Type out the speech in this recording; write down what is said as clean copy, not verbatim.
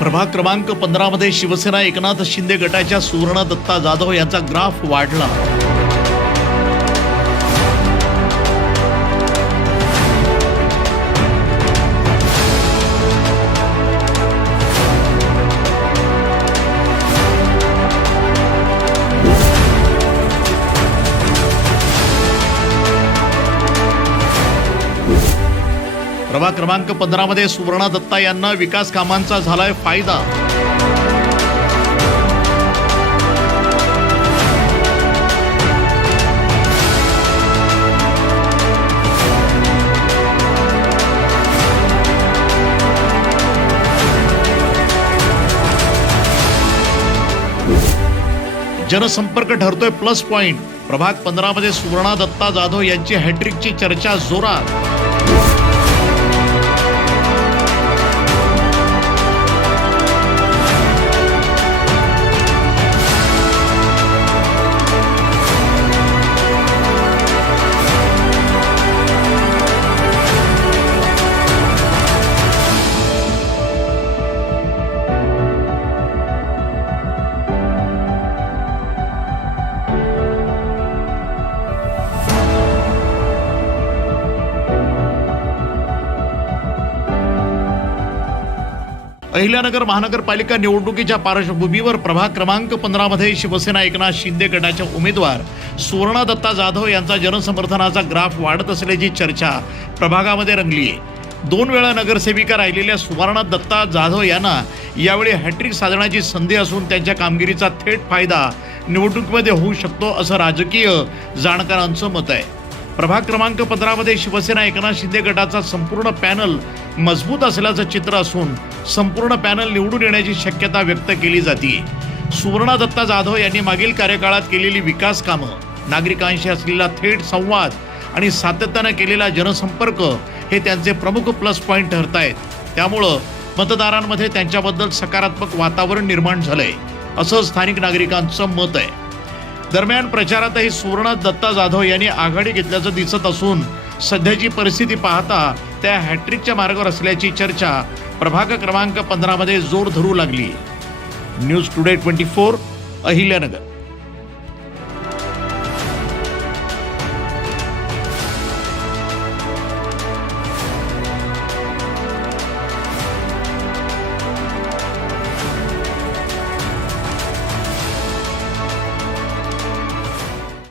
प्रभाग क्रमांक 15 मध्ये शिवसेना एकनाथ शिंदे गटाच्या सुवर्ण दत्ता जाधव यांचा ग्राफ वाढला। प्रभाग क्रमांक 15 मध्ये सुवर्ण दत्ता यांना विकास कामांचा झालाय फायदा। जनसंपर्क ठरतोय प्लस पॉइंट। प्रभाग 15 मध्ये सुवर्ण दत्ता जाधव यांची हॅट्रिकची चर्चा जोरात। अहिल्यानगर महानगरपालिका निवडणुकीच्या पार्श्वभूमीवर प्रभाग क्रमांक 15 मध्ये शिवसेना एकनाथ शिंदे गटाचे उमेदवार सुवर्ण दत्ता जाधव यांचा जनसमर्थनाचा ग्राफ वाढत असल्याची चर्चा प्रभागामध्ये रंगली आहे। 2 वेळा नगरसेविका राहिलेल्या सुवर्ण दत्ता जाधव यांना यावेळी हॅट्रिक साधण्याची संधी असून त्यांच्या कामगिरीचा थेट फायदा निवडणुकीमध्ये होऊ शकतो असं राजकीय जाणकारांचं मत आहे। प्रभाग क्रमांक 15 मध्ये शिवसेना एकनाथ शिंदे गटाचा संपूर्ण पॅनल मजबूत असल्याचं चित्र असून संपूर्ण पॅनल निवडून येण्याची शक्यता व्यक्त केली जाते। सुवर्ण दत्ता जाधव यांनी मागील कार्यकाळात केलेली विकास कामं, नागरिकांशी असलेला थेट संवाद आणि सातत्यानं केलेला जनसंपर्क हे त्यांचे प्रमुख प्लस पॉइंट ठरत आहेत। त्यामुळं मतदारांमध्ये त्यांच्याबद्दल सकारात्मक वातावरण निर्माण झालंय असं स्थानिक नागरिकांचं मत आहे। दरम्यान प्रचारातही सुवर्ण दत्ता जाधव यांनी आघाडी घेतल्याचं दिसत असून सध्याची परिस्थिती पाहता त्या हॅट्रिकच्या मार्गावर असल्याची चर्चा प्रभाग क्रमांक 15 मध्ये जोर धरू लागली। News today 24 Ahilyanagar.